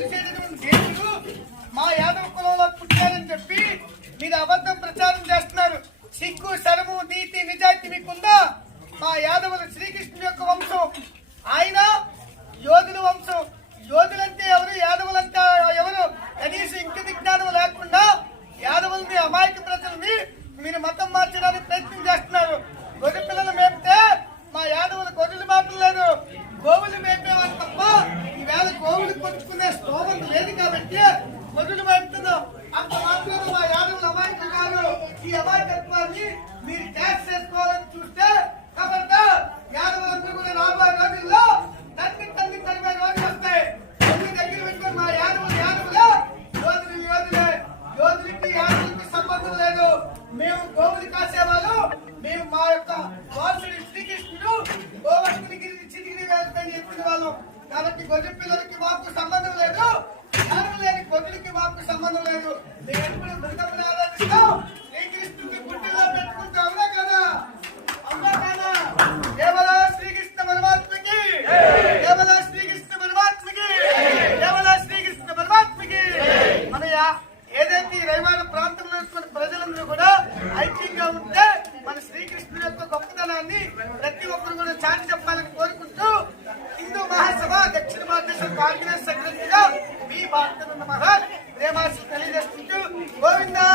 కొలిసేటటువంటి దేవుడు మా యాదవ కులంలో పుట్టారని చెప్పి మీరు అబద్ధం ప్రచారం చేస్తున్నారు. సిగ్గు, శరము, నీతి, నిజాయితీ మీకుందా? మా యాదవులు శ్రీకృష్ణుని యొక్క వంశం, ఆయన యోధుల వంశం. యోధులంటే ఎవరు, యాదవులంటే ఎవరు? కనీసం ఇంక విజ్ఞానం లేకుండా యాదవుల్ని, అమాయక ప్రజల్ని మీరు మతం మార్చడానికి ప్రయత్నం చేస్తున్నారు. గొర్రె పిల్లలు మేపితే మా యాదవులు గొర్రెలు మేపలేదు, గోవులు మేపేవారు తప్ప ఈవేళ గోవులు కొట్టుకునే స్తోమం లేదు కాబట్టి గొర్రెలు మేపుతున్నాం. అంత మాత్రం మా యాదవులు అమాయకులు కాదు. ఈ అమాయకత్వాన్ని మీరు ట్యాక్స్ చేసుకోవాలని చూస్తే కాబట్టి యాదవులందరూ కూడా రాబోయే రోజుల్లో తరిమే రోజులు వస్తాయి. దగ్గర పెట్టుకుని మా యాదవులు యోధులే. యోధులకి యాదవులకి సంబంధం లేదు. మేము గోవులు కాసేవాళ్ళు. మేము మా యొక్క వాసుడి శ్రీకృష్ణుడు గోవర్ధని గిరి చిటిగిరి వేలుపైన ఎత్తిన వాళ్ళం కాబట్టి గొర్రె పిల్లలకి మాకు సంబంధం లేదు, లేని గొర్రెలకి మాకు సంబంధం లేదు. మేము ఎప్పుడు మృగమును ఆరాధిస్తాం, శ్రీకృష్ణుడికి గుడ్డిలో పెట్టుకుంటాం. అవునా కదా? అవునా కదా? కేవలం శ్రీకృష్ణ పరమాత్మకి, కేవలం శ్రీకృష్ణ పరమాత్మకి, కేవలం శ్రీకృష్ణ పరమాత్మకి. మన ఏదైతే ఈ రైవాడ ప్రాంతంలో ప్రజలందరూ కూడా ఐక్యంగా ఉంటే మన శ్రీకృష్ణుడి యొక్క గొప్పతనాన్ని ప్రతి ఒక్కరు కూడా చాటి చెప్పాలని కోరుకుంటూ హిందూ మహాసభ దక్షిణ భారతదేశం కాంగ్రెస్ సెక్రటరీగా మీ భారత మహారాజ్ ప్రేమాశలు తెలియజేస్తుంటూ గోవిందా.